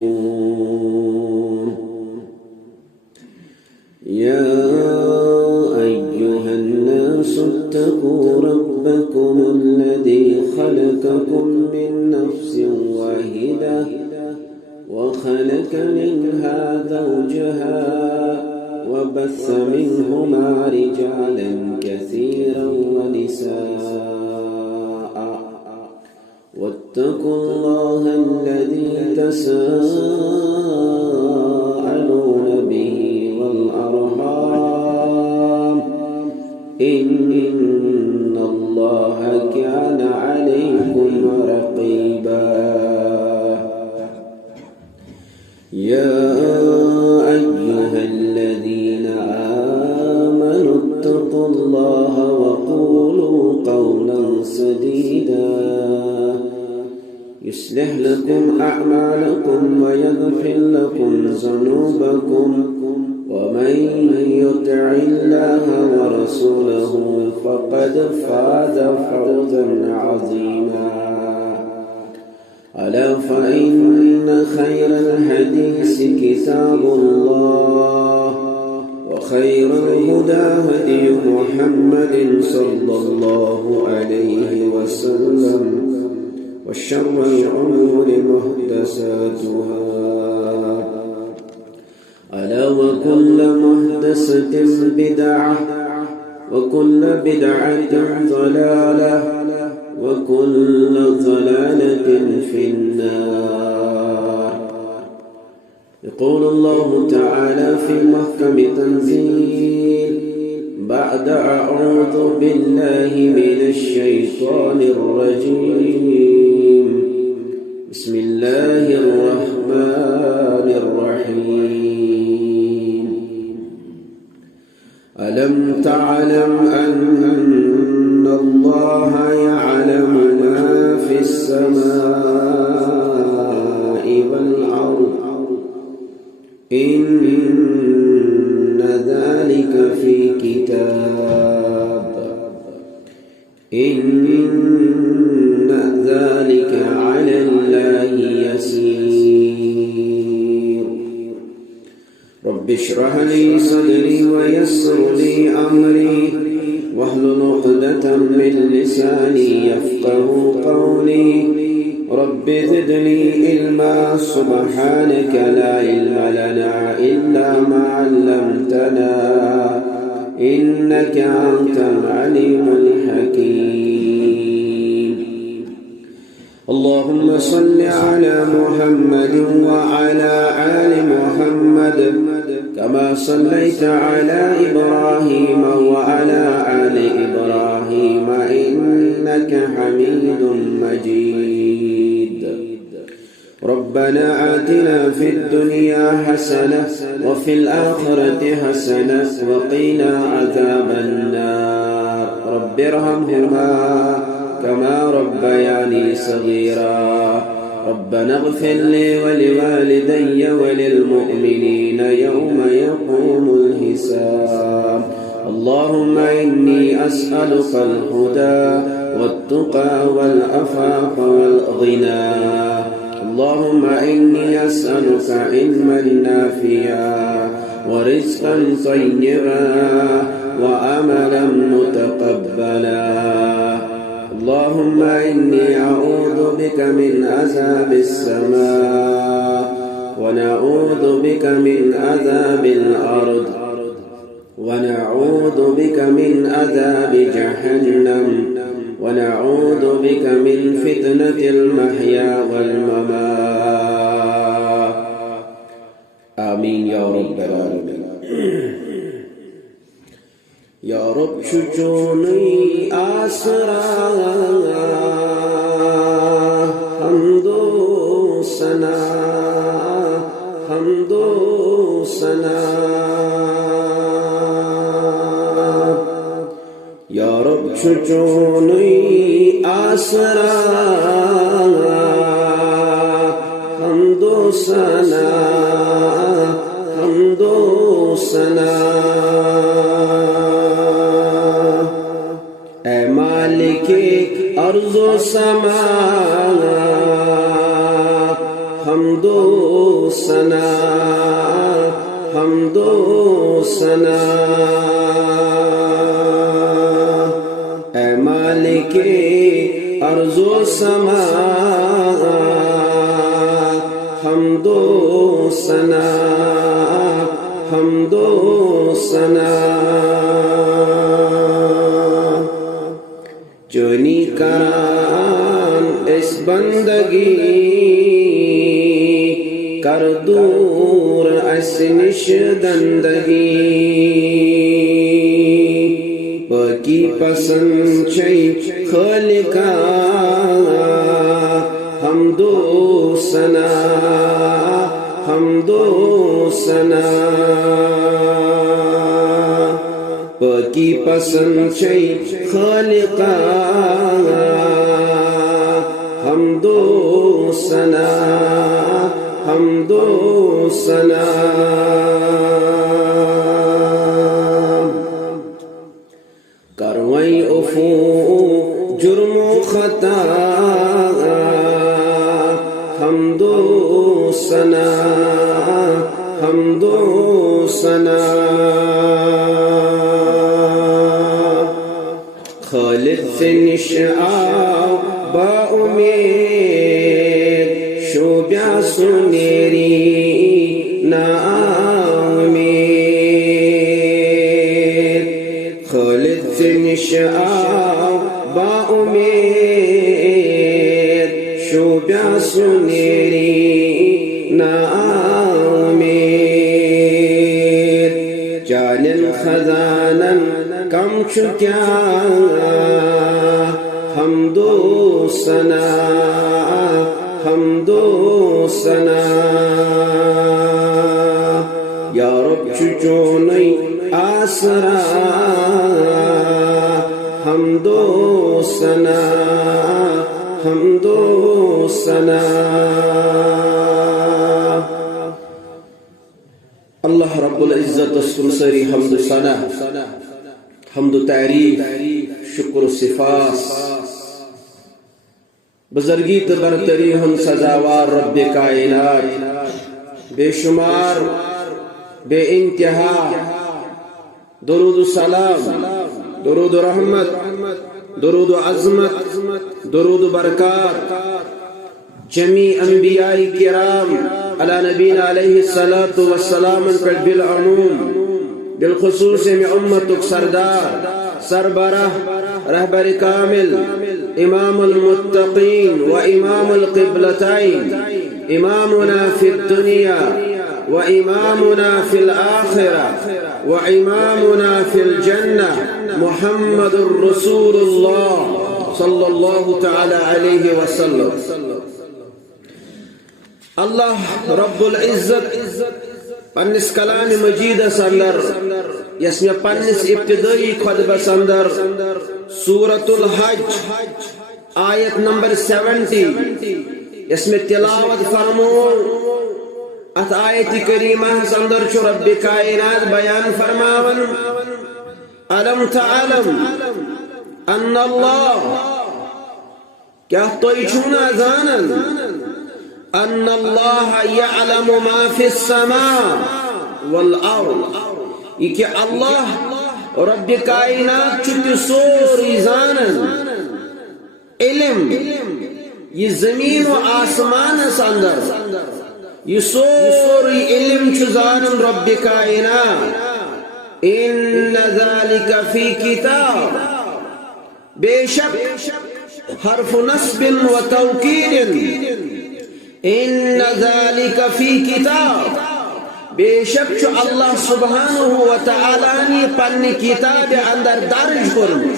يا أيها الناس اتقوا ربكم الذي خلقكم من نفس واحدة وخلق منها زوجها وبث منهما رجالا كثيرا ونساء واتقوا الله الذي تساءلون به والأرحام إن الله كان عليكم رقيبا يا أيها الذين آمنوا اتقوا الله وقولوا قولا سديدا يصلح لكم أعمالكم ويغفر لكم ذنوبكم ومن يطع الله ورسوله فقد فاز فوزا عظيما ألا فإن خير الحديث كتاب الله وخير الهدى هدي محمد صلى الله عليه وسلم وشر الأمور محدثاتها ألا وكل محدثة بدعة وكل بدعة ضلالة وكل ضلالة في النار يقول الله تعالى في محكم تنزيل بعد أعوذ بالله من الشيطان الرجيم بسم الله الرحمن الرحيم ألم تعلم أن الله يعلم ما في السماء والأرض إن ذلك في كتاب إن ذلك على الله يسير رب اشرح لي صدري ويسر لي أمري واحلل عقدة من لساني يفقه قولي رب زدني علما سبحانك لا علم لنا إلا ما علمتنا إنك أنت العليم الحكيم اللهم صل على محمد وعلى آل محمد كما صليت على إبراهيم وعلى آل إبراهيم إنك حميد مجيد ربنا آتنا في الدنيا حسنة وفي الآخرة حسنة وقنا عذاب النار رب ارحمهما كما ربياني صغيرا ربنا اغفر لي ولوالدي وللمؤمنين يوم يقوم الحساب اللهم إني أسألك الهدى والتقى والعفاف والغنى اللهم إني أسألك علما نافعا ورزقا طيبا وعملا متقبلا اللهم إني أعوذ بك من عذاب السماء ونعوذ بك من عذاب الأرض ونعوذ بك من عذاب جهنم ونعوذ بك من فتنة المحيا والممات آمين يا رب العالمين یا رب چونی آسرا حمد و ثنا یا رب چونی آسرا حمد و ثنا ارض و سما حمد و ثنا حمد و ثنا اے مالک ارض و سما حمد و ثنا حمد و ثنا چونی کران اس بندگی کر دور اس نش دندگی پاکی پسند چی خالقا حمد و ثنا حمد و ثنا پاکی پسند چی خالقا حمد و ثنا حمد و ثنا کرویں افو جرم و خطا حمد و ثنا حمد و ثنا خالد سے نشآو با امید شوبیا سنیری نا امید خالد سے نشآو با امید شوبیا سنیری نا امید جانن خزانن کم چکیا حمد و ثنا حمد و ثنا یا رب چچونی آسرا حمد و ثنا حمد و ثنا اللہ رب العزت سری حمد و ثنا حمد و تعریف شکر و صفات بزرگی تو برتری ہم سزاوار رب کائنات بے شمار بے انتہا درود و سلام درود و رحمت درود و عظمت درود و برکات جمیع انبیاء کرام علی نبینا علیہ الصلاة والسلام پر بالعموم بالخصوص میں امتک سردار سربراہ رہبر کامل امام المتقین و امام القبلتین امامنا فی الدنیا و امامنا فی الآخرہ و امامنا فی الجنہ محمد الرسول اللہ صلی اللہ تعالی علیہ وسلم اللہ رب العزت پنس کلام مجید اندر یس میں پنس ابتدائی خطبہ اندر سورة الحج آیت نمبر 70 یس میں تلاوت فرمون ات آیت کریمہ اندر چو رب کائنات بیان فرماون علم تعلم ان اللہ کیا توئی چھونا زانن ان اللہ یعلم ما فی السماء والارض یہ کہ اللہ رب کائنات چھتی سوری زانن علم یہ زمین و آسمان اندر یہ سوری علم چھ زانن رب کائنات ان ذالک فی کتاب بے شک حرف نصب و توکید ان ذالک فی کتاب بے شک چو اللہ سبحانہ وتعالی نے پنی کتاب اندر درج کرن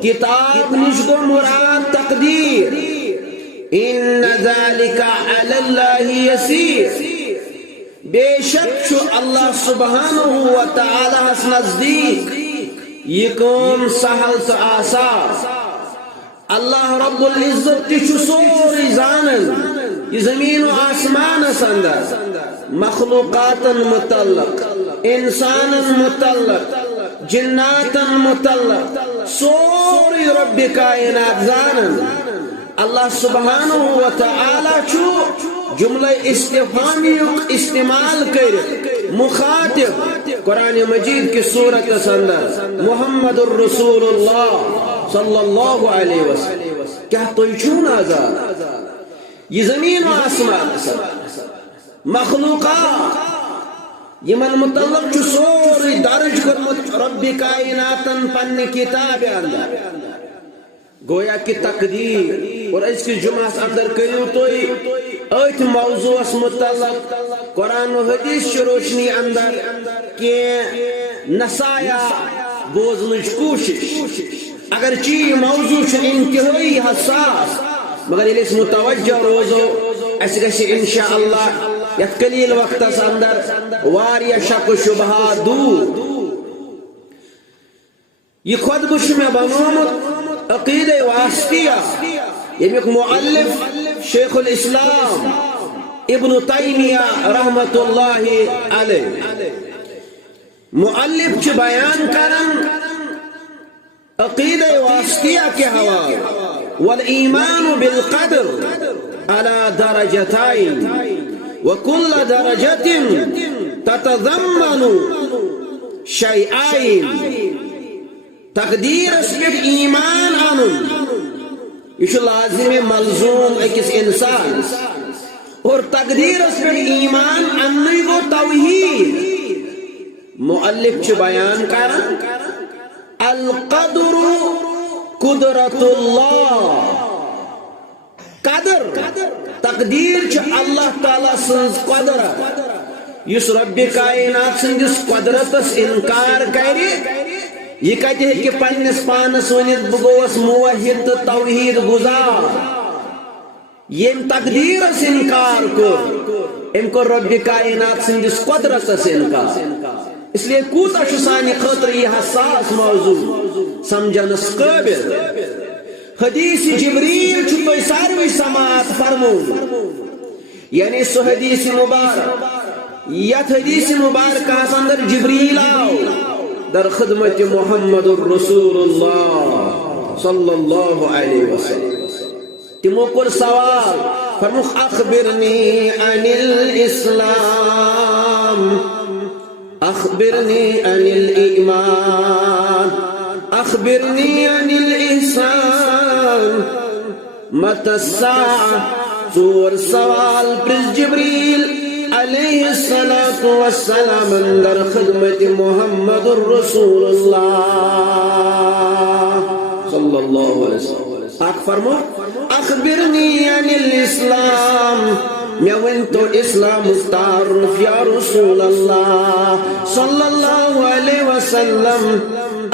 کتاب نشگو مراد تقدیر ان ذالک علی اللہ یسیر بے شک چو اللہ سبحانہ وتعالی اس نزدیک یہ کام سہل تو آسان اللہ رب العزت تیچو سوری زانن یہ زمین و آسمان اندر مخلوقات متعلق انسان متعلق جنات متعلق سوری رب کائنات زانن اللہ سبحانہ وتعالی چو جملہ استفہامی استعمال کر مخاطب قرآن مجید کی صورت اندر محمد الرسول اللہ صلی اللہ علیہ وسلم کیا تو چھون آزاد یہ زمین و آسمان مخلوقات یمن متعلق سوری درج کرمت رب کائناتن پن کتاب اندر گویا کی تقدیر اور اس کی جمعہ اندر کریو تو ایت موضوع متعلق قرآن و حدیث کی روشنی اندر کہ نسایا بوزنچ کوشش اگرچہ یہ موضوع انتہائی حساس مگر یہ متوجہ روزو اس گژھِ انشاءاللہ یت قلیل وقت اندر واریہ شک و شبہات دور یہ خطبہ چھ مے بنومت عقیدہ واسطیہ یمیک مؤلف شیخ الاسلام ابن تیمیہ رحمت اللہ علیہ مؤلف چھ بیان کرن عقیدہ واسطیہ کے حوالے والایمان بالقدر على درجتين وكل درجة تتضمن شيئين تقدیر اس پر ایمان آنن یہ لازم ملزوم اکس انسان اور تقدیر اس پر ایمان آنن کو توحید مؤلف چھ بیان کرن القدر قدرت اللہ قدر تقدیر چھ اللہ تعالیٰ سنز قدرت یس رب کائنات سنجس قدرتس انکار کرے یہ کہتے ہیں کہ پنس پانس ونیت بگوس موحد توحید گزار یم تقدیر اس انکار کو ان کو رب کائنات سنجس قدرت اس انکار اس لیے کوتا شسانی خطر یہ حساس موضوع سمجھنس قابل حدیث جبریل چھوئی ساروی سماعت فرمون یعنی سو حدیث مبارک یت حدیث مبارک اندر جبریل آو در خدمت محمد الرسول اللہ صلی اللہ علیہ وسلم تمو پر سوال فرموخ اخبرنی عن الاسلام اخبرنی عن الایمان اخبرنی عن الاحسان مت الساعة زور سوال پرس جبریل علیہ السلام اندر خدمت محمد الرسول اللہ صلی اللہ علیہ وسلم آخ فرمو اخبرنی عن الاسلام میں ونتو اسلام تعرف یا رسول اللہ صلی اللہ علیہ وسلم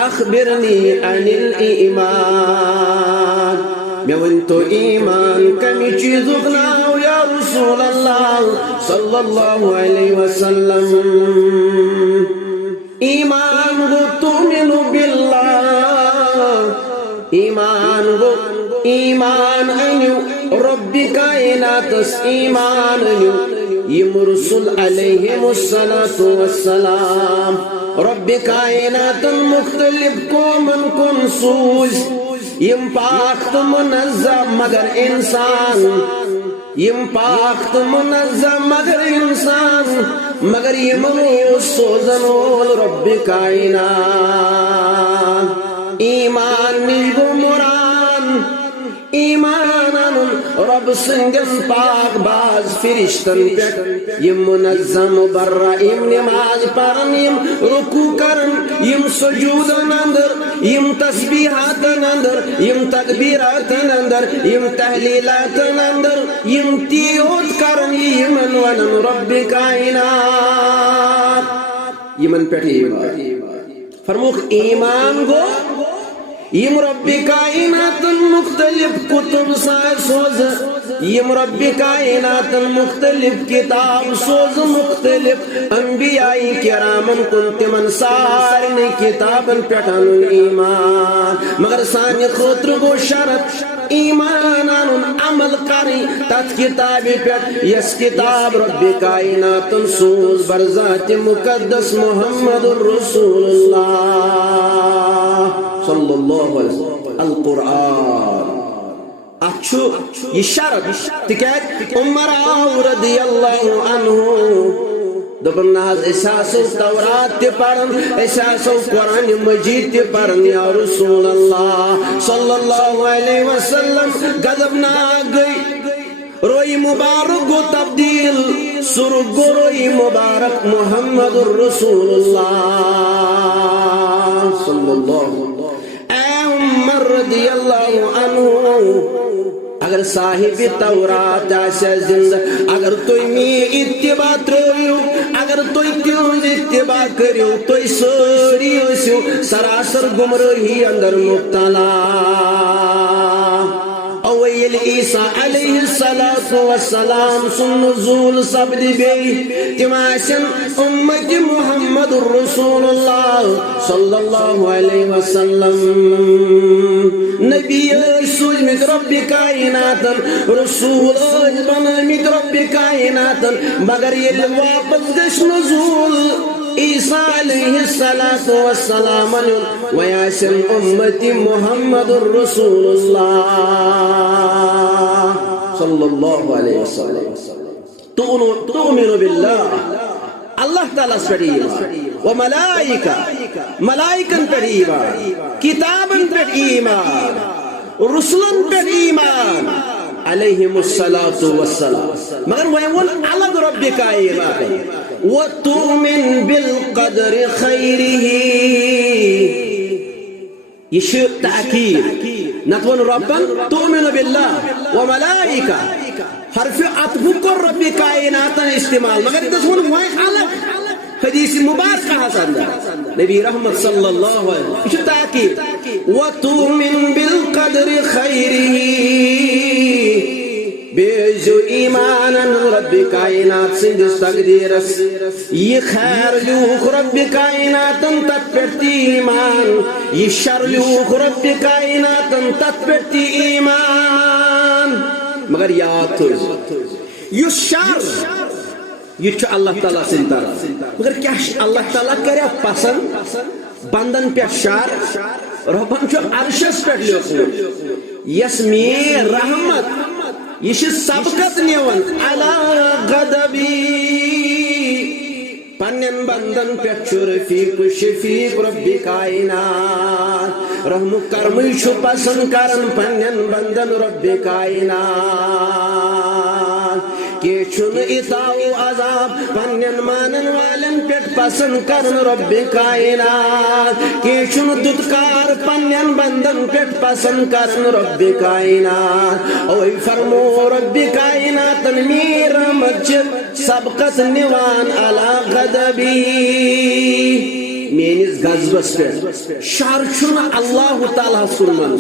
اخبرنی عن الایمان میں ونتو ایمان کمی چیز اغناو یا رسول اللہ صلی اللہ علیہ وسلم ایمان گو تؤمنو باللہ ایمان گو ایمان انیو رب کائنات اس ایمان انیو یم رسول علیہم السلام رب کائنات مختلف قومن کن سوز یم پاک تو منظم مگر انسان یم پاک تو منظم مگر انسان مگر یم سوزن رب کائنات ایمان نشگو مران ایمان رب سنگن پاک باز فرشتن پیٹ یم منظم برا یم نماز پرن یم رکو کرن یم سجودن اندر یم تسبیحاتن اندر یم تکبیراتن اندر یم تحلیلاتن اندر یم تیوت کرن یمن ونن رب کائنات یمن پیٹ ایمان فرموخ ایمان گو یم رب کائنات مختلف کتب سوز یم رب کائنات مختلف کتاب سوز مختلف انبیاء کرامن کنت من سارن کتابن پیٹن ایمان مگر سانی خطر گو شرط ایمان عمل کری تت کتاب پیٹ یس کتاب رب کائنات سوز برذات مقدس محمد الرسول اللہ صلی اللہ علیہ وسلم القرآن اچھو یہ شرط تکیت عمر رضی اللہ عنہ دبن ناز اساسو تورات تی پڑھن اساسو قرآن مجید تی پڑھن یا رسول اللہ صلی اللہ علیہ وسلم غضب نہ گئی روئی مبارک گو تبدیل سر گو روئی مبارک محمد الرسول اللہ صلی اللہ اے عمر رضی اللہ عنہ اگر صاحب تورات آسیا زندہ اگر توی می اتباع ترویو اگر توی تیوز اتباع کریو توی سوری اسیو سراسر گمراہی اندر مبتلا اویل عیسیٰ علیہ السلام سن نزول سبد بی تماشن امت محمد الرسول اللہ صلی اللہ علیہ وسلم نبی سوجمت رب کائنات رسول بنامت رب کائنات مگر یہ واپس گش نزول عیسیٰ علیہ السلام ویاسن امت محمد الرسول اللہ صلی اللہ علیہ وسلم تؤمن باللہ اللہ تعالیٰ پر ایمان وملائکہ ملائکن پر ایمان کتابن پر ایمان رسولن پر ایمان علیہم السلام مگر وہ الگ رب کائنات وَتُؤْمِن بِالْقَدْرِ خَيْرِهِ یہ تأکید نتون ربن تؤمن باللہ وملائکہ حرف عطف کو رب کائنات استعمال مگر تسون وہ الگ حدیث مبارکہ حسن نبی رحمت صلی اللہ علیہ وسلم یہ تأکید وَتُؤْمِن بِالْقَدْرِ خَيْرِهِ بیجو ایمانا رب کائنات سندس تقدیرس یہ خیر لیوک رب کائناتا تتپرتی ایمان یہ شر لیوک رب کائناتا تتپرتی ایمان مگر یاد تو یہ شر یہ چھو اللہ تعالیٰ سنتر مگر کیا اللہ تعالیٰ کرے پسند بندن پہ شر ربان چھو عرشس پر لیوک یسمی رحمت یہ سبقت نیون علا غضبی پنن بندن پیچھ رفیق شفیق رب کائنات رحم کرمی چھو پسند کرن پنن بندن رب کائنات کہ چھن اتاو عذاب پنن مانن والن پیٹ پسند کرن رب کائنات کہ چھن ددکار پنن بندن پیٹ پسند کرن رب کائنات اوی فرمو رب کائنات میر مجد سبقت نیوان علا غضبی مینیز غضبس پر شار چھن اللہ تعالیٰ سلمان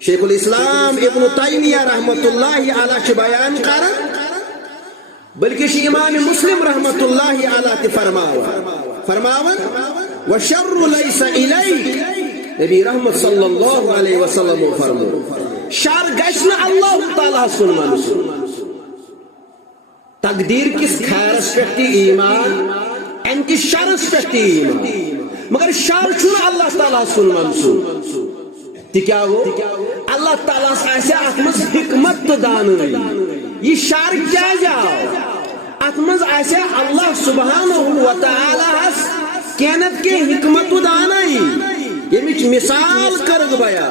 شیخ الاسلام ابن تیمیہ رحمت اللہ علیہ بیان کرن بلکہ امام مسلم رحمت اللہ علیہ فرماون وشر لیس الیک نبی رحمت صلی اللہ علیہ وسلم فرمو شر گشن اللہ تعالیٰ سلمان تقدیر کس خیرس پہتی ایمان ان کی شرس پہتی ایمان مگر شر چھن اللہ تعالیٰ سلمان کیا ہو اللہ تعالیٰ سے اتمز حکمت تو دانوی یہ شار کیا جاؤ اتمز ایسے اللہ سبحانہ وتعالی کینت کے حکمت تو دانوی یہ مجھ مثال کرگ بیا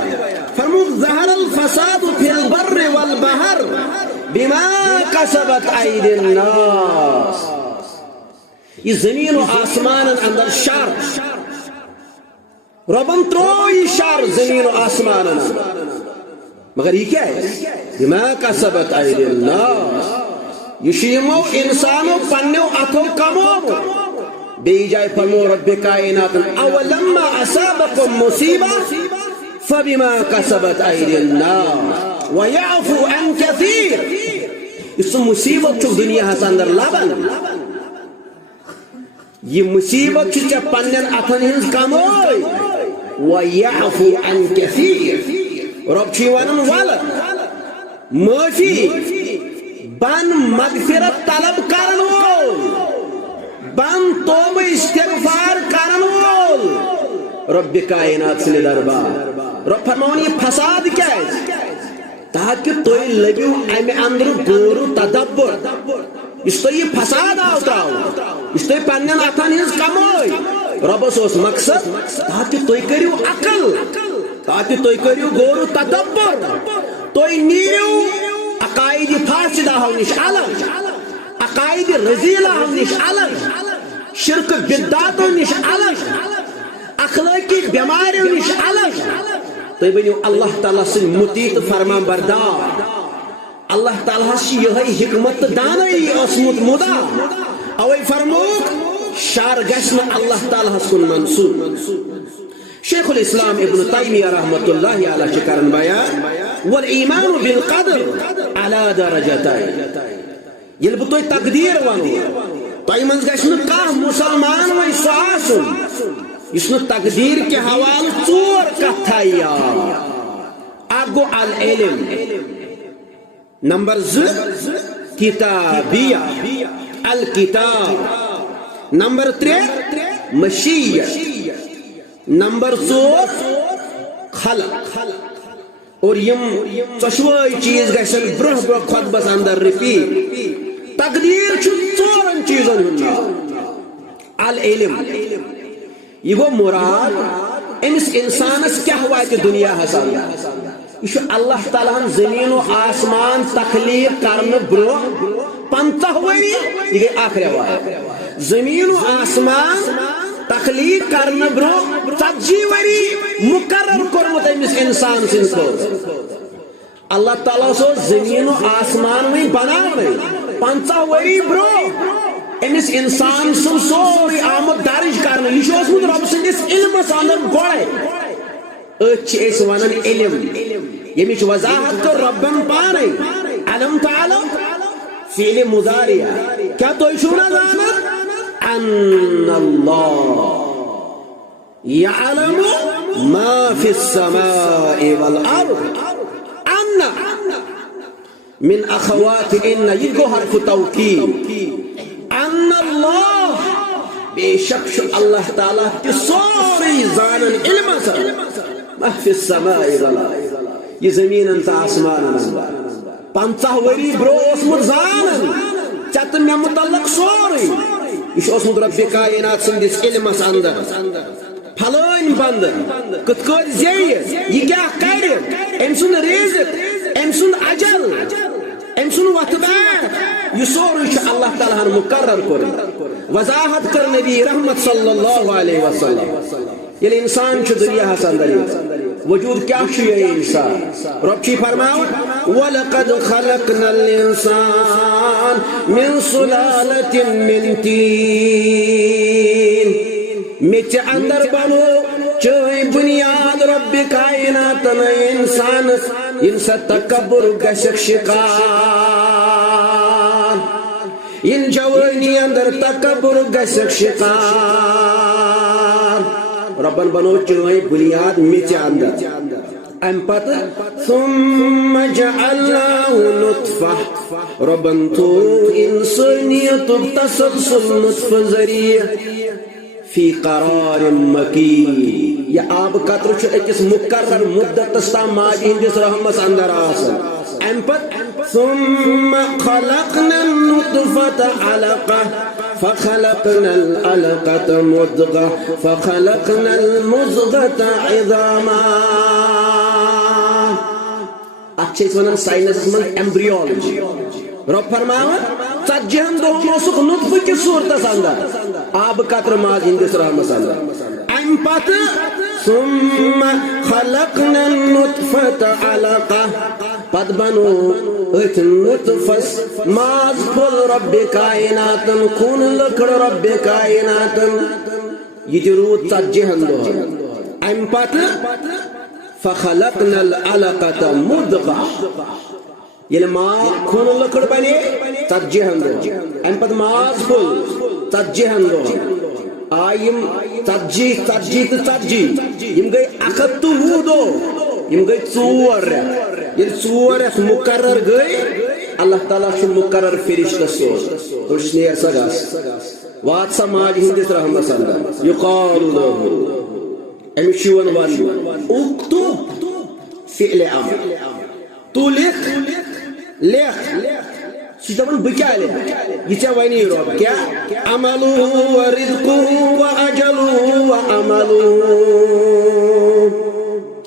فرمو ظہر الفساد فی البر والبحر بما کسبت عید الناس یہ زمین و آسمان اندر شر ربن تروئی شر زمین و آسمان مگر یہ کیا ہے بما کسبت عید الناس یہ شیمو انسانو پنیو اتو کمو بی جائے فرمو رب کائنات اولما اصابکم مصیبہ فبما کسبت عید الناس ویعفو عن کثیر اس مصیبت چھو دنیا ہسا اندر لبن یہ مصیبت چھو پنین اتن ہنز کموئی وَيَعْفُو عَنْ كَثِيرٍ رب چیوانن والا معافی بان مغفرت طلب کرن وول بان توبہ استغفار کرن وول رب کائنات سے دربار رب فرماؤں یہ فساد کیا ہے تاکہ تُہۍ لٔبِو اَمہِ اندرٕ غور و تدبر یُس تۄہہِ یہِ فساد آو تراونہٕ یُس تۄہہِ پننٮ۪ن اتھن ہٕنٛز کمٲے رۄبس اوس مقصد تاکہ تُہۍ کٔرِو عقل تاکہ تُہۍ کٔرِو غور و تدبر تُہۍ نیٖرِو عقاید فاسداہو نِش الگ عقاید رزیلاہو نِش الگ شرک بدعاتو نِش الگ اخلٲقی بٮ۪ماریو نِش الگ تُہۍ بٔنِو اللہ تعالیٰ سٕنٛدۍ مُطیع تہٕ فرمان بردار اللہ تعالیٰ ہس یہ حکمت تہٕ دانٲیی ٲسمُت مُدا اوے فرموک شر گژھِ نہٕ اللہ تعالیٰ ہس کُن منسوٗب شیخ الاسلام ابن تیمیہ رحمۃ اللہ علیہ چھِ کران بیان والایمان بالقدر علی درجتین ییٚلہِ بہٕ تۄہہِ تقدیٖر وَنو تۄہہِ منٛز گژھِ نہٕ کانٛہہ مُسلمان وۄنۍ سُہ آسُن یُس نہٕ تقدیٖر کہِ حوالہٕ ژور کتھ تھایہِ یاد اکھ گوٚو العلم نمبر 2 کتابیہ الکتاب نمبر 3 مشیت نمبر 4 خلق اور یم ژۄشوے چیز گژھن برونٛہہ برونٛہہ خطبس اندر رِپیٖٹ تقدیٖر چھُ ژورن چیٖزن ہُنٛد ناو العلم یہ گو مراد امس انسانس کیا واتہِ دنیاہس اندر یہ اللہ تعالیٰ ہن زمین و آسمان تخلیق کرنے برو 50 ؤری یہ گئی اکھ روایت زمین و آسمان تخلیق کرنے برو 40 ؤری مقرر کورمت امس انسان سٕنٛدِ خٲطرٕ اللہ تعالیٰ سو زمین و آسمان وۄنۍ بناونے 50 ؤری برو امس انسان سن سوری آمد درج کرنے یہ اوسمت رب سٕنٛدِس علمس اندر گۄڈے أتھۍ چھِ أسۍ ونان علم ییٚمِچ وضاحت کٔر ربن پانے علم تعلم فعل مضارع کیا تُہۍ چھِو نہ زانان ان اللہ یعلم ما فی السماء والارض ان من اخوات ان یہ گو حرف توکید ان اللہ بے شک چھُ اللہ تعالیٰ تہِ سورُے زانان علمس ما فی السماء والارض یہ زمینن تا آسمان 50 ؤری برو اوسمت زانان ژےٚ تہٕ مےٚ متعلق سورُے یہ اوسمت رب کائنات سٕنٛدِس علمس اندر پھلٲنۍ بندٕ کِتھ کٲٹھۍ زیٚیہِ یہِ کیٛاہ کرِ أمۍ سُنٛد رِزق أمۍ سُنٛد اجل أمۍ سُنٛد وتھٕ بیٹھ یہ سورُے چھُ اللہ تعالیٰ ہن مقرر کوٚرمُت وضاحت کٔر نبی رحمت صلی اللہ علیہ وسلم ییٚلہِ انسان چھُ دُنیاہس اندر وجود کیا چھُ یہ انسان رب چھِ فرماوان وَلَقَدْ خَلَقْنَا الْإِنسَانَ مِنْ سُلَالَةٍ مِنْ طِينٍ میٚژِ اندر بنو چٲنۍ بُنیاد رب کائناتن انسانس ییٚمہِ ساتہٕ تکبر گژھٮ۪کھ شکار ییٚلہِ جوٲنی اندر تکبر گژھٮ۪کھ شکار ربن بنو چٲنۍ بُنیاد میٚژِ اندر امہِ پتہٕ ثُمَّ جَعَلْنَاهُ نُطْفَةً ربن تھوٚو اِنسٲنیتُک تسلسل نطفہٕ ذریعہ فی قرار مکین یہ آب قطرٕ چھُ أکِس مقرر مدتس تام ماجہِ ہٕنٛدِس رحمس اندر آسان امہِ پتہٕ ثُمَّ خَلَقْنَا النُّطْفَةَ عَلَقَةً فخلقنا العلقة مضغة فخلقنا المضغة عظاما اچھے ونان سائنس من ایمبریولوجی رب فرماوان 40 دۄہن اوسُکھ نطفہٕ کِس صوٗرتس اندر آب قطرٕ ماز ہٕنٛدِس رحمس اندر امہِ پتہٕ ثم خلقنا النطفة علقة پت بنو أتھ نطفس ماز پھول رب کائناتن خون لکڑ رب کائناتن یہ تہِ روٗد 40 دۄہن امہِ پتہٕ فخلقنا العلقة مضغة ییٚلہِ ماز خون لکڑ بنے 40 دۄہن امہِ پتہٕ ماز پھول 40 دۄہن آیہِ یِم 40 تہٕ 40 یِم گٔے 120 دۄہ یِم گٔے 4 رٮ۪تھ ییٚلہِ 4 رٮ۪تھ مقرر گٔے اللہ تعالیٰ چھُ مقرر فرشتس سوز دوٚپُس نیر سا گژھ وات سا ماجہِ ہٕنٛدِس رحمس اندر یُقال لہُ أمِس چھُ یِوان وننہٕ اُکتب فعل امر تو لکھ سیدھا بکیا لے یہ چاہ وینی رب کیا عملو و رزقو و اجلو و عملو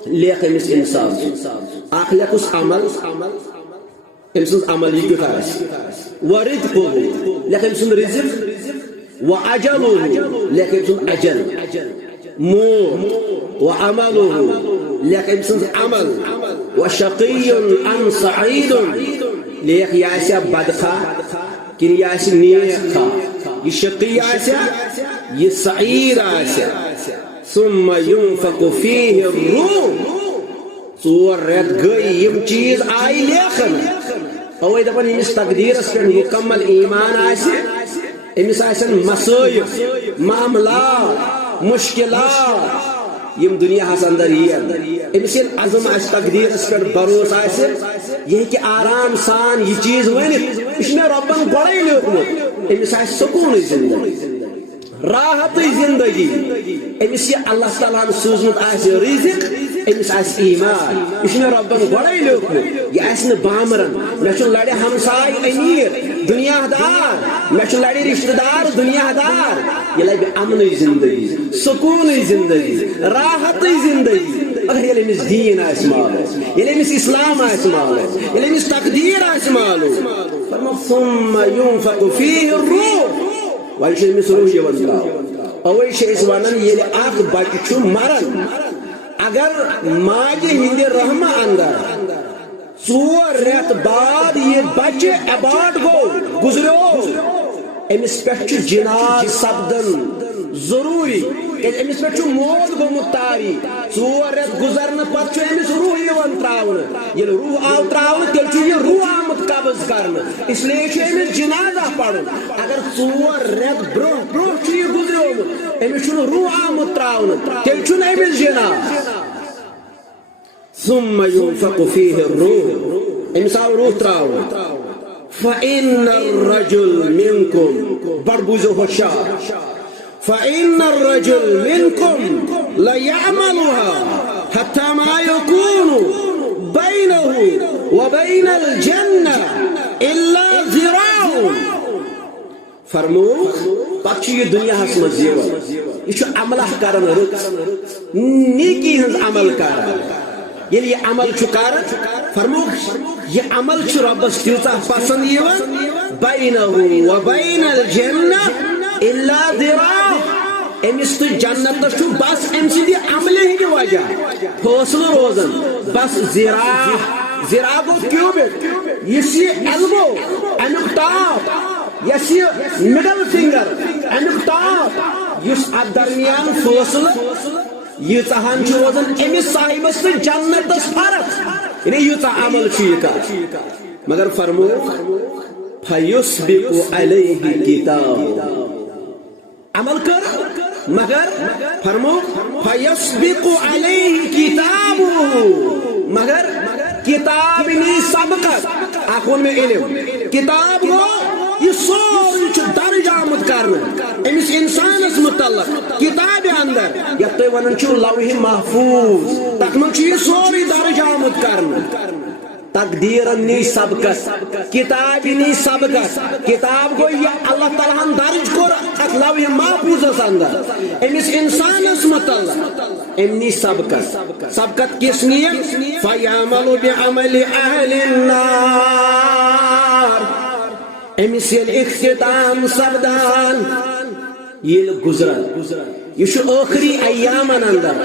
لیک امس انسان آخ لیک اس عمل امس عمل یہ کیوں خاص و رزقو لیک امس رزق و اجلو لیک امس اجل مو و عملو لیک امس عمل و شقی ام سعید لیک یاسیا بدخا کن یاسیا نیکھا یہ شقی آسیا یہ سعید آسیا ثم ينفق فيه الروح ژور رٮ۪تھ گٔے یِم چیز آئی لیکھن اوے دپان ییٚمِس تقدیرس پٮ۪ٹھ مکمل ایمان آسہِ أمِس آسن مسائل معاملات مشکلات یم دنیا ہس اندر یہ امس عزم آس تقدیرس پہ بھروسہ آس یہ کہ آرام سان یہ چیز ونت یہ ربن گوڑے لیوکمت امس آس سکون زندگی راحت زندگی امس یہ اللہ تعالیٰ سوزمت آس رزق امس آس ایمان یہ ربن گوڑے لیوکمت یہ آس بامرن مے لڑے ہمسائے امیر دنیا دار مے لڑے رشتہ دار دنیا دار یہ لبہ امن زندگی سکون زندگی راحت زندگی اگر یہ امس دین آس معلوم یہ امس اسلام آس معلوم یہ امس تقدیر آس معلوم فرما ثم ينفق فيه الروح ویش امس روح یہ ونتراو اوے اس ونن یہ اخ بچہ مرن اگر ماجہ ہند رحمہ اندر ژور رٮ۪تھ بعد یہ بچہ اباٹ گو گزریو امس پہ جناز سپدن ضروری امس پہ موت گومت تاری ژور رٮ۪تھ گزرنے پتہ امس روح یوان تراون یل روح آو تراون تیل یہ روح آمت قبض کرنے اس لیے امس جنازہ پڑھن اگر ژور رٮ۪تھ برہ یہ گزریومت امس روح آمت تراون تیل امس جناز ثم ينفق فيه الروح امس آو روح تراون فإن الرجل منكم بربوزو هشار فإن الرجل منكم ليعملها حتى ما يكون بينه وبين الجنة إلا ذراع فرموخ پتہ یہ دنیا ہس مز یہ عملہ کرن رت نیکی ہز عمل کران یل یہ عمل کران فرموخ یہ عمل ربس تیوتہ پسند یوان بینہ وبین الجنہ الا ذراع امس تو جنت بس ام سند عملہ ہند وجہ فاصلہ روزن بس ذراع ذراع گو کیوبٹ یہ ایلبو امیک ٹاپ یس یہ مڈل فنگر امیک ٹاپ اس ات درمیان فاصلہ یہان روزان امس صاحبس تو جنتس فرق یعنی یوتہ عمل یہ مگر فرمو فیسبق علیہ کتاب عمل کر مگر فرمو فیسبق علیہ کتاب مگر کتاب نہیں سبقت آخون میں علم کتاب گو یہ سوری درج آمد کرنا امس انسانس متعلق کتاب اندر یت تھی ونان لوح محفوظ تک من یہ سوری درج آمد کرنا تقدیر نی سبقت کتاب نی سبقت کتاب گو یہ اللہ تعالیٰ درج کور ات لوح محفوظ اندر امس انسانس متعلق امنی سبقت سبقت کس نیت فیعمل بعمل اہل النار امس یل اختتام سپدان یل گزران یہ آخری ایامن اندر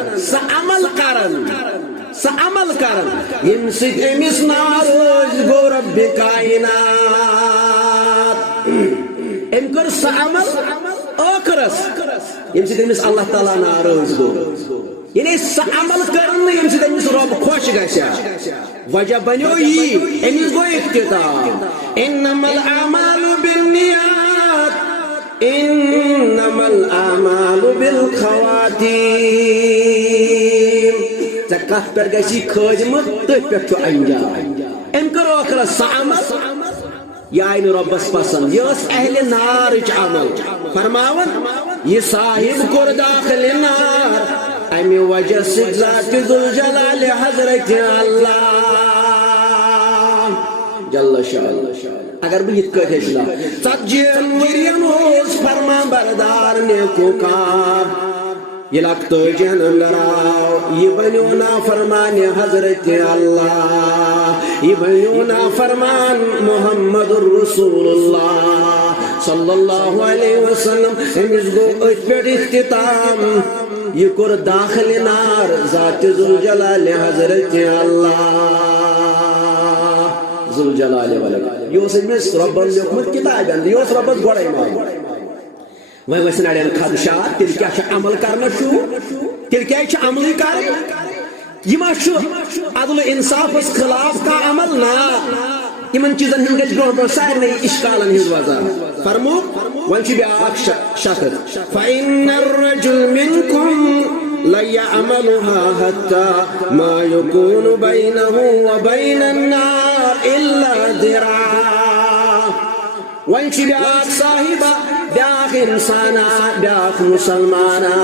سہ عمل کرن یم سید امس ناروز گو رب کائنات ام کر سہ عمل آخرس یم سید امس اللہ تعالیٰ ناروز گو یعنی سہ عمل کرن یم سید امس رب خوش گژھیا وجہ بنیو یہ امس گو اختتام انما الاعمال بالنیات انما الاعمال بالخواتیم کت پہ گی کھجمت تھی پہ انجام ام کرو آخر سہ عمل یہ آئی ربس پسند یہ اہل نار عمل فرماون یہ صاحب کور داخل نار امی وجہ سے ذات ذوالجلال حضرت اللہ جل شان اگر بہ یت کٹ ہیچنا 40 ورین اوس فرما بردار نیکوکار یہ لکتوجن اندر آو یہ بنیو نا فرمان حضرت اللہ یہ بنیو نا فرمان محمد الرسول اللہ صلی اللہ علیہ وسلم امس گو ات پیٹ اختتام یہ کور داخل نار ذات ذوالجلال حضرت اللہ ذوالجلال والا یہ اس امس ربن لیکمت کتاب اند یہ اس ربت گوڑائی مان وہ ویسے نڑین خدشات تیل کیا عمل کرنا شو تیل کیا عملی کر یہ ما شو عدل انصاف اس خلاف کا عمل نا یمن چیزن ہن گژھِ برونٛہہ برونٛہہ سارنٕے اشکالن ہٕنٛز وضاحت فرمو وۄنۍ چھُ بیٛاکھ شخص فإن الرجل منكم ليعملها حتى ما يكون بينه وبين النار إلا ذراع وۄنۍ چھُ بیٛاکھ صاحبہ بیٛاکھ انسانا بیٛاکھ مسلمانا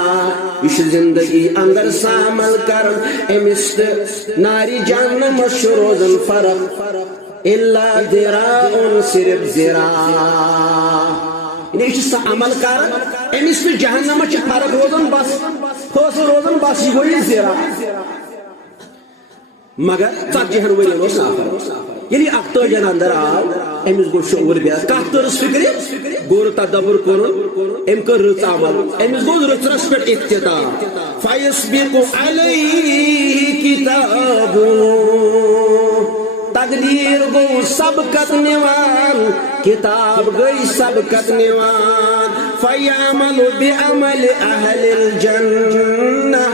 یہ چھُ زندگی اندر سامل کرن أمِس تہٕ نارِ جہنمس چھُ روزان فرق إلا ذراع صرف ذراع یہ چھُ سُہ عمل کران أمِس تہٕ جہنمس چھِ فرق روزان بس حٲصِل روزان بس یہ گوٚو یہِ ذراع مگر 40 ؤرین اوس نافرمان ییٚلہِ یہِ 48 اندر آو أمِس گوٚو شعور بیٚیہِ کتھ تٔرٕس فکرِ گوٚو تدبر کوٚرُن أمۍ کٔر رٕژ عمل أمِس گوٚو رٕژرس پٮ۪ٹھ اختتام فیسبق علیہ کتابہ تقدیر گو سبقت نوان کتاب گئی سبقت نوان فیعمل بعمل اہل الجنہ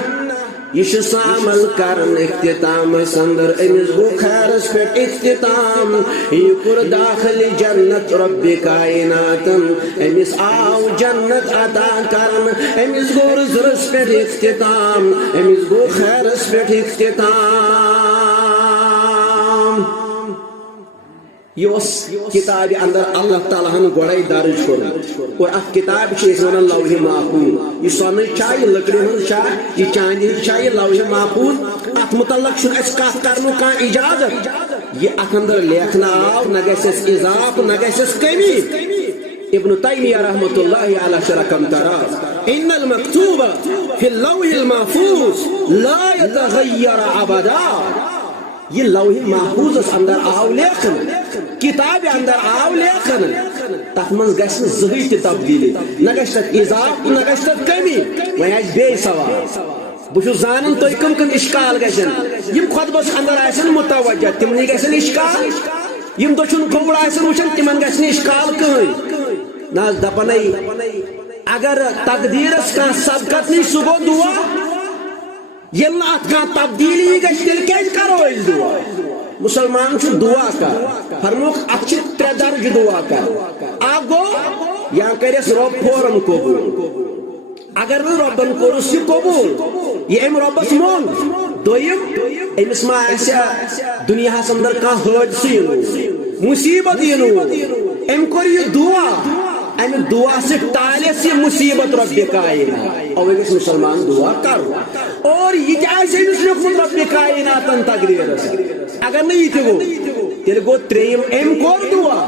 یہ عمل کرن اختتام اندر امس گو خیرس پہ اختتام یہ کور داخل جنت رب کائنات امس آو جنت عطا کرن امس گو رزرس پہ اختتام امس گو خیرس پہ اختتام یہ کتاب اندر اللہ تعالیٰ ہن گوڑائی درج کورمت اور ات کتاب ونان لوح محفوظ یہ سون یہ لکڑ ہند یہ چاندی یہ لوح محفوظ ات متعلق اس کت کرن کان اجازت یہ ات اندر لیکھنا آو نہ گھس اضافہ نہ گھس کمی ابن تیمیہ رحمۃ اللہ علیہ شرکم تراز ان المکتوب فی اللوح المحفوظ لا يتغیر ابدا یہ لوح محفوظ اندر آو لیکن کتاب اندر آو لیکن تک من گھس زہی تہ تبدیلی نہ گھس تک اضافہ نہ گھس تک کمی وۄنۍ آسہِ بیٚیہِ سوال بہٕ چھُس زانان تُہۍ کم کم اشکال گژھن یِم خۄطبس اندر آسن متوجہ تِمنٕے گژھن اشکال یِم دٔچھُن کھووُر آسن وٕچھان تِمن گژھِ نہٕ اشکال کٕہٕنۍ نہ حظ دپنے اگر تقدیرس کانٛہہ سبقت نی سُہ گوٚو دُعا ییٚلہِ نہٕ اتھ کانٛہہ تبدیلی گژھِ تیٚلہِ کیازِ کرو أسۍ دُعا مسلمان چھُ دعا کر فرموکھ اتھ چھِ 3 درجہٕ دعا کر اکھ گوٚو یا کریس رب فوراً قبول اگر نہٕ رۄبن کوٚرُس یہِ قبول یہِ أمۍ رۄبس مونگ دوٚیِم أمِس ما آسہِ دُنیاہس اندر کانٛہہ حٲدثہٕ یِنہٕ مصیبت یِنہٕ أمۍ کوٚر یہِ دعا امہ دعا سۭتۍ ٹالٮ۪س یہِ مصیبت رب کائنات اوے گژھِ مسلمان دعا کرُن اور یہِ تہِ آسہِ أمِس لیوکھمُت رب کائناتن تقدیرس اگر نہٕ یہِ تہِ گوٚو تیٚلہِ گوٚو ترٛیٚیِم أمۍ کوٚر دعا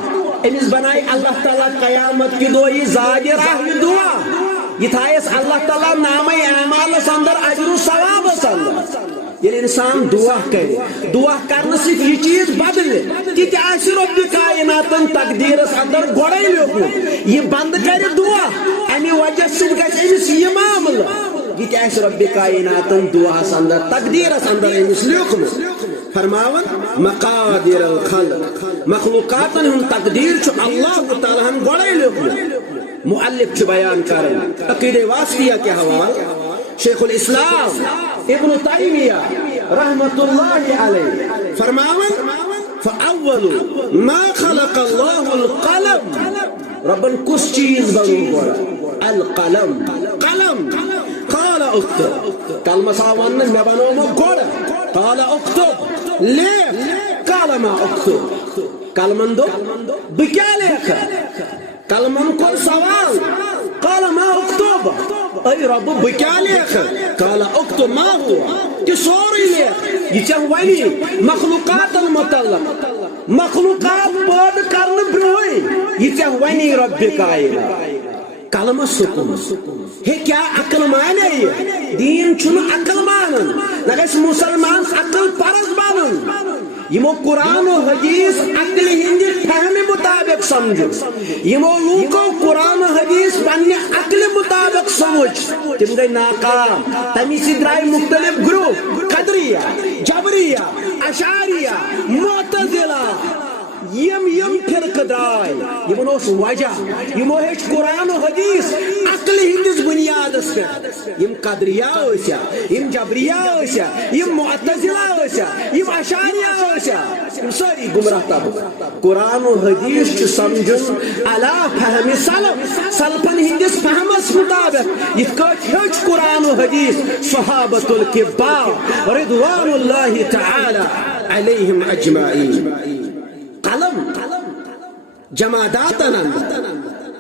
أمِس بنایہِ اللہ تعالیٰ قیامت کہِ دۄہ یہِ زاگہِ راہ یہِ دعا یہ تھایس اللہ تعالیٰ نامہ اعمالس اندر اجر و ثوابس اندر ییٚلہِ انسان دعا کرِ دعا کرنہٕ سۭتۍ یہِ چیٖز بدلہِ تہِ تہِ آسہِ رۄبہِ کائناتن تقدیرس اندر گۄڈے لیوکھمُت یہِ بنٛد کرِ دعا امہِ وجہ سۭتۍ گژھِ أمِس یہِ معاملہٕ یہِ تہِ آسہِ رۄبہِ کائناتن دعاہس اندر تقدیرس اندر أمِس لیوکھمُت فرماون مقادیر الخلق مخلوقاتن ہُنٛد تقدیر چھُ اللہ تعالیٰ ہن گۄڈے لیوکھمُت مؤلف چھُ بیان کران عقیدہ واسطیہ کے حوالے شیخ الاسلام ابن تیمیہ رحمت اللہ علیہ فرماون فاول ما خلق اللہ القلم ربن کس چیز بنو گوڑا القلم قلم قال اکتب کلمہ ساوان میں بنو گوڑا قال اکتب لیکھ قال ما اکتب کلمن دو بکیا لیکھا کلمن کو سوال قال ما اکتب اے رب بکیا لیکھا قال اکتب ما ہوا کہ سوری لیکھ یہ چاہ ونی مخلوقات المتعلق مخلوقات پٲدٕ کرنہٕ برٛونٛہٕے یہِ ژےٚ وَنی رۄبہِ کائنات کلمہ سکون ہے کیا عقل مانے یہ دین چھُنہٕ عقل مانن نہ گژھِ مسلمان عقل پرست بنُن یمو قرآن و حدیث عقل ہندِ فہمہِ مطابق سمجھو یمو لوکو قرآن و حدیث پننہِ عقل مطابق سمجھ تم گئی ناکام تمی سے درائے مختلف گروپ قدریہ جبریہ اشعریہ معتزلہ یم فرقہ درائے یمن اوس وجہ یمو ہیچ قرآن و حدیث عقل ہندس بنیادس پہ یم قدریہ ٲسیا یم جبریہ ٲسیا یم معتزلہ ٲسیا یم اشعریہ ٲسیا یم ساری گمراہ طبقہ قرآن و حدیث چھ سمجھن علی فہم سلفن ہندس فہمس مطابق یتھ کٲٹھۍ ہیوٚچھ قرآن و حدیث صحابۃ الکبار رضوان اللہ تعالی علیہم اجمعین قلم جمادات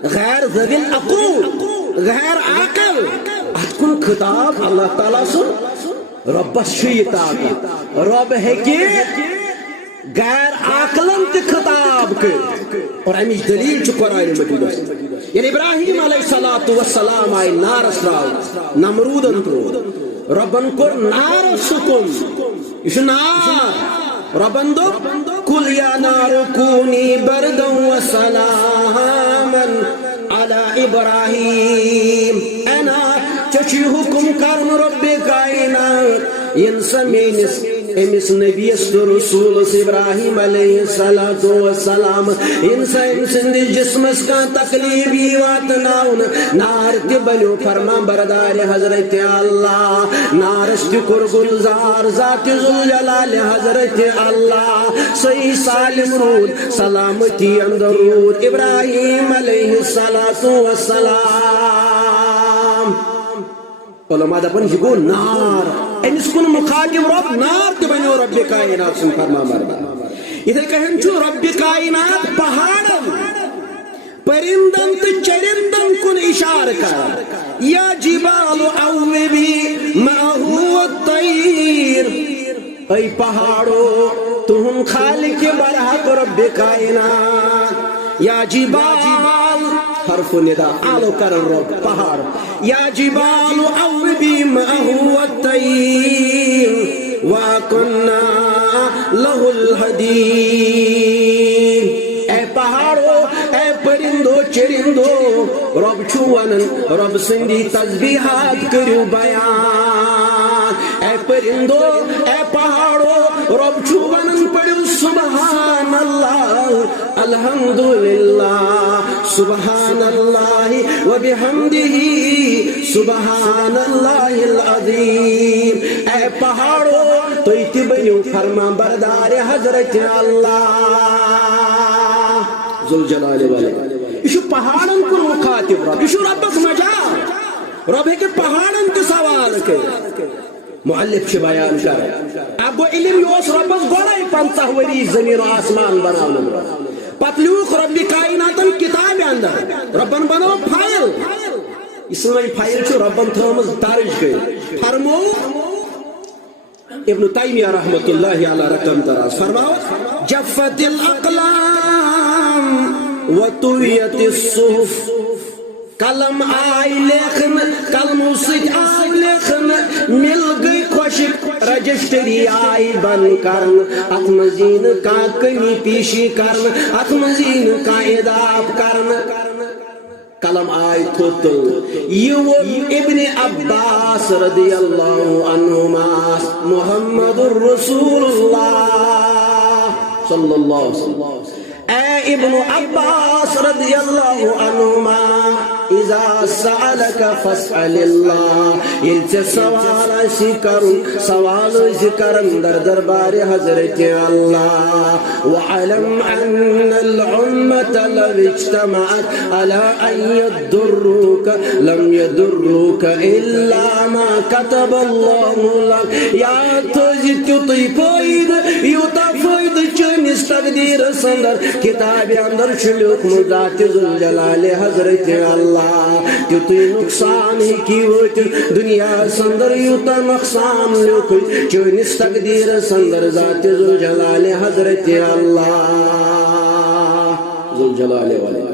غیر ذوی العقول غیر عاقل ات کن خطاب اللہ تعالیٰ سن ربس شی طاقت رب ہیکہ غیر عاقلن تہ خطاب کر اور امچ دلیل چھ قرآن مجید یعنی ابراہیم علیہ السلام آئی نارس تراو نمرودن ترو ربن کور نار سکم یہ نار ربن دو قل یا نار کونی بردا وسلاما علی ابراہیم انا چچی حکم کرن رب کائنات انسا مینس امس نبی رسول ابراہیم علیہ السلام انسا سند جسمس کا تکلیف واتناؤن نار تہ بنو فرما بردار حضرت اللہ نارس تہ کور گلزار ذات ذوالجلال حضرت اللہ صحیح سالم رود سلامتی اندر رود ابراہیم علیہ السلام علماء دپن یہ گو نار امس کن مخاطب رب نار تہ بنو رب کائنات سن فرما بردار اتھے کہن چھو رب کائنات پہاڑن پرندن تو چرندن کن اشار کر یا جبال اوبی معہو الطیر ای پہاڑو تہن خالق برحق رب کائنات یا جبال حرف ندا آلو کرن رب پہاڑ یا جبال اوبی معہو الطیر وَأَقَنَّا لَهُ الْحَدِيدِ اے پہاڑو اے پرندو چرندو رب چھوانن رب سندی تسبیحات کرو بیان اے پرندو اے پہاڑو رب چھوانن پڑھو سبحان اللہ الحمدللہ سبحان اللہ وبحمدہ سبحان اللہ العظیم اے پہاڑو تو اتبنیو فرما بردار حضرت اللہ ذوالجلال والے یہ پہاڑن کو مخاطب رب یہ ربک مجا رب ہے کہ پہاڑن کے سوال کے مؤلف سے بیان کر اب وہ علم یوس ربس گوڑائی 50 وری زمین و آسمان بناؤنا پتلیوک ربی کائناتن کتاب اندر ربن بنو فائل اس میں فائل چھو ربن تھامز دارج گئے فرمو ابن تیمیہ رحمت اللہ علی رقم تراز فرماؤ جفت الاقلام وطویت الصحف قلم آئی لیکن قلمو سج آئی لیکن مل گئی خوشک رجسٹری آئی بن کرن اتمزین کا کمی پیشی کرن اتمزین کا اداب کرن قلم آئی تھوتل یہ ابن عباس رضی اللہ عنہما محمد الرسول اللہ صلی اللہ علیہ وسلم اے ابن عباس رضی اللہ عنہما اذا سألک فاسأل اللہ یہ سے سوال ذکرن در دربار حضرت اللہ وعلم ان الامت لو اجتمعت على ان يضروك لم يضروك الا ما كتب الله لك یا تو جتو تی فائد یوتا فائد چنی چونس تقدیر سندر کتاب اندر چلوک ذات ذوالجلال حضرت اللہ تیوتی نقصان ہی کی ووت دنیا سندر یوتا نقصان لوک چونس تقدیر سندر ذات ذوالجلال حضرت اللہ ذوالجلال والے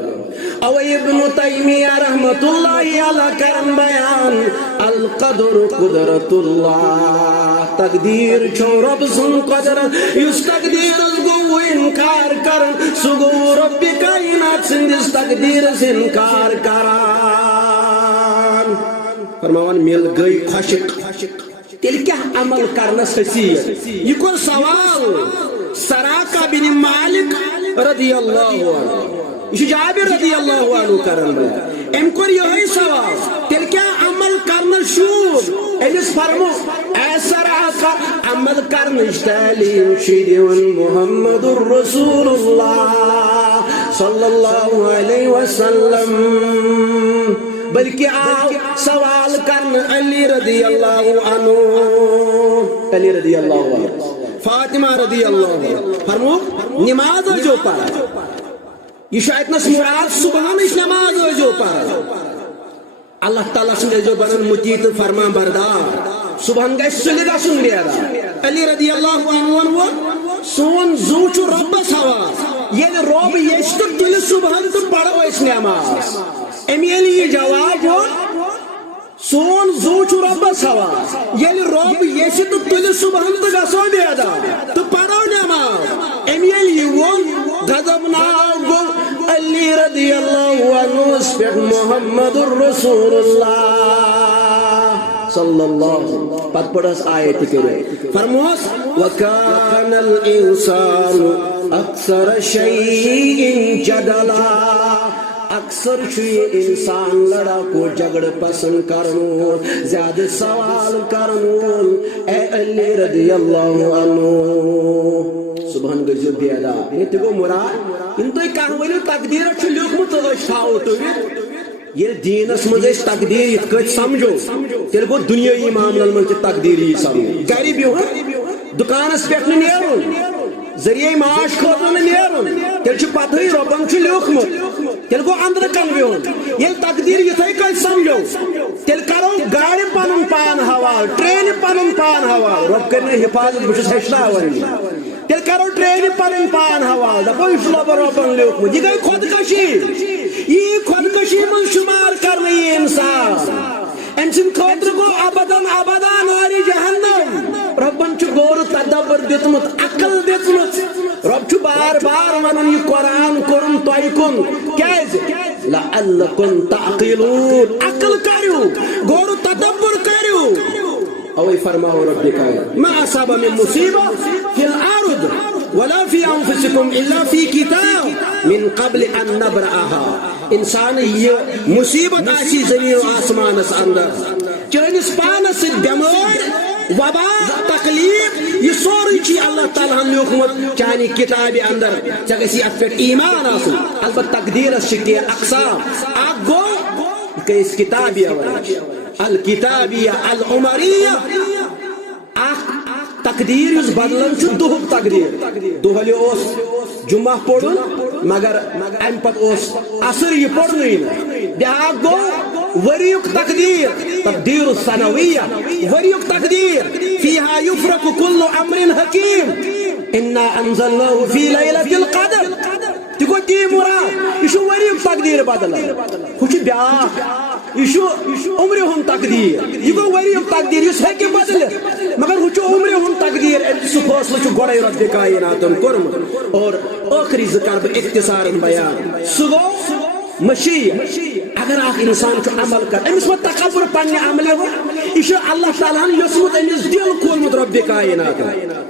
او ابن تیمیہ رحمت اللہ علیہ کرن بیان القدر قدرت اللہ تقدیر چھو رب سن قدرت اس تقدیر گو انکار کرن سگو رب کائنات سندس تقدیر سے انکار کران فرماوان مل گئی خشک تیل کیا عمل کرنس حسیت یہ کن سوال سراقہ بن مالک رضی اللہ عنہ یہ جابر رضی اللہ عنہ کرن بھائی ام کور یہ سوال تیل کیا عمل کرنا شور ایس فرمو ایسر آقا عمل کرنا تعلیم شیدون محمد الرسول اللہ صلی اللہ علیہ وسلم بلکہ آؤ سوال کرنا علی رضی اللہ عنہ علی رضی اللہ عنہ فاطمہ رضی اللہ عنہ فرمو نماز جو پڑھا یہ شاید نس مراد سبحان اس نماز جو پڑھا اللہ تعالیٰ سنگے جو بنن متیت فرمان بردار سبحان گئے سلگا سن لیا دا علی رضی اللہ عنہ سون زوچو رب سوا یہ رب یشتر دل سبحان تو پڑھو اس نماز امیلی یہ جواب ہو سون زوچو رب سوا یہ رب یشتر دل سبحان تو گسو دیا دا تو پڑھو نماز امیلی وہ غضب نہ گو علی رضی اللہ عنہ اسپیٹ محمد الرسول اللہ صلی اللہ علیہ وسلم پت پڑھس آیت کرے فرموس وَكَانَ الْإِنسَانُ أَكْثَرَ شَيْءٍ جَدَلًا اکثر چھوئی انسان لڑا کو جگڑ پسند کرنو زیادہ سوال کرنو اے علی رضی اللہ عنہ سبحان گزو بیادا یہ تگو مراد ان تو ایک کہولی تقدیر اچھو لکھمت اشتاو تو یہ دین اس مجھے تقدیر اتکت سمجھو تیرے کو دنیای معاملہ مجھے تقدیر ہی سمجھو گھری بھی ہو دکان اس پیٹنے نیرون ذریعہ معاش کھوتنے نیرون تیرے چھو پتہ ہی ربن چھو لکھمت تیل کو اندر کنوی ہون یہ تقدیر یہ تھے کل سمجھو تیل کرو گاڑی پانن پان حوال ٹرین پانن پان حوال رب کرنے حفاظت بچس ہشنا ہوئی تیل کرو ٹرین پانن پان حوال دا کوئی شلوبر ربن لیوکم یہ گئی خودکشی یہ خودکشی من شمار کرنے یہ انسان انسان خودر کو ابدان ابدان واری جہنم ربن چو گور تدبر دیتمت عقل دیتمت رب چو بار بار ونن یہ قرآن کرن توئی کن کیز لعلکن تعقلون عقل کریو گور تدبر کریو اوی فرماو رب کائی ما اصاب من مصیبہ فی الارض ولا في انفسكم الا في كتاب من قبل ان نبرأها انسان یہ مصیبت آسی زمین و آسمان اس اندر چونس پانس بیمار وبا تکلیف یہ سوری چی اللہ تعالیٰ نے حکمت چانی کتاب اندر چگسی اتفیٹ ایمان آسو البت تقدیر شکی اقسام آگ گو کہ اس کتابی اولی الکتابی العمریہ تقدیر اس بدلن چھو دوہب تقدیر دوہلی اوس جمعہ پڑھن مگر ام پت اوس اثر یہ پڑھنی بیاگ گو وریق تقدیر تقدیر السنویہ وریق تقدیر فیہا یفرق کل امر حکیم انا انزلناہ فی لیلت القدر تکو تی مراد یہ وریق تقدیر بدلن کچھ بیاگ یہ عمر ہن تقدیر یہ گو وریق تقدیر یہ ہے بدل مگر وہ عمر ہن تقدیر سو فاصلہ چھ گڑے رب کائناتن کرم اور آخری ذکر اختصار بیان سو مشی اگر آپ انسان کو عمل کر امس میں تکبر پنہ عمل ہو یہ اللہ تعالیٰ نے یسمت امس دل کھولمت رب کائنات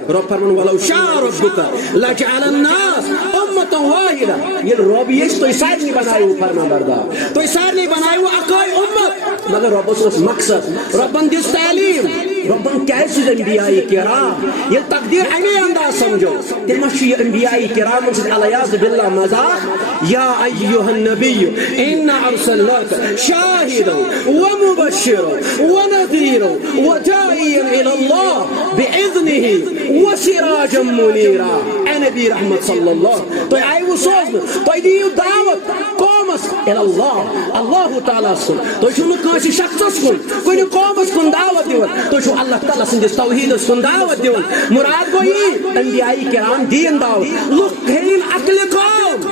رب فرمان ولو شاء ربک لجعل الناس امة واحدہ یہ رب یہ تو سارے بنائے فرمان بردار تو سارے بنائے اکائی امت مگر رب اس مقصد ربن دس تعلیم ربن کیسے انبیاء کرام یہ تقدیر امی انداز سمجھو تم مشی انبیاء کرام سے الیاذ باللہ مذاق یا ایھا النبی انا ارسلناک شاہدا ومبشرا ونذیرا وداعیا الی اللہ باذنہ وسراجا منیرا نبی رحمت صلی اللہ تو آئیو سوزن تو دیو دعوت قومس اللہ تعالیٰ سن تو چھو نکانسی شخص کن کوئی قومس کن دعوت دیون تو چھو اللہ تعالیٰ سن جس توحید کن دعوت دیون مراد کو یہ انبیاء کرام دین دعوت لوگ کھین عقل قوم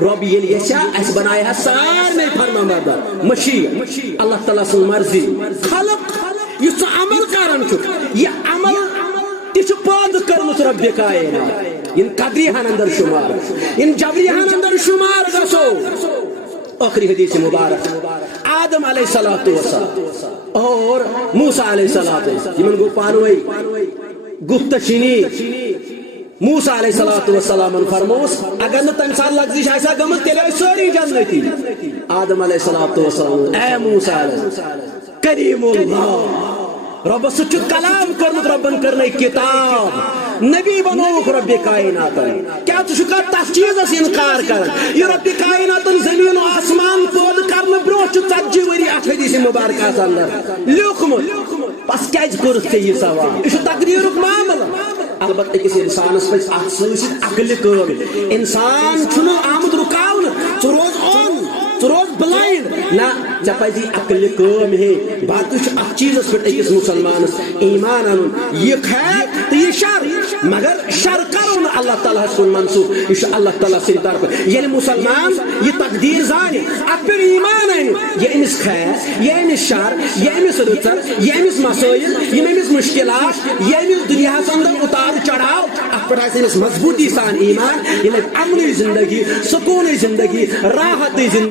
رب یل یشا اس بنایا سارے فرما بردار مشیع اللہ تعالیٰ سن مرضی خلق یہ عمل کرن یہ عمل تیچ پاد کرمت رب کائنات ان قدری ہن اندر شمار ان جبری ہن اندر شمار گسو آخری حدیث مبارک آدم علیہ السلام اور موسیٰ علیہ السلام یمن گو پانوئی گفت چینی موسیٰ علیہ السلام فرموس اگر نہ تم سال لگزش ایسا گمت تیلے سوری جنتی آدم علیہ السلام اے موسیٰ علیہ السلام کریم اللہ رب سچت کلام کرمت ربن کرنے کتاب نبی بنوک رب کائنات کیا تو شکا تس چیز اس انکار کر یہ رب کائنات زمین و آسمان پود کرنے بروچ تجی وری حدیث مبارکہ اندر لکمت پس کیا کرت سے یہ سوال اس تقدیر معاملہ البتہ کس انسانس پہ سیت عقل قابل انسان چھنو آمد رکاون تو روز اون تو روز بلائنڈ نہ چپازی عقل قوم ہے بات کچھ اخ چیز اس پہ کس مسلمانس ایمان انن یہ خیر تو یہ شر مگر شر کرون اللہ تعالیٰ سن منصوب یہ اللہ تعالیٰ سے طرف یعنی مسلمان یہ تقدیر زانی اب پھر ایمان ہے یہ امس خیر یہ امس شر یہ امس رچر یہ امس مسائل یہ امس مشکلات یہ امس دنیا اندر اتار چڑھاؤ اب پر امس مضبوطی سان ایمان یہ امن زندگی سکون زندگی راحت زندگی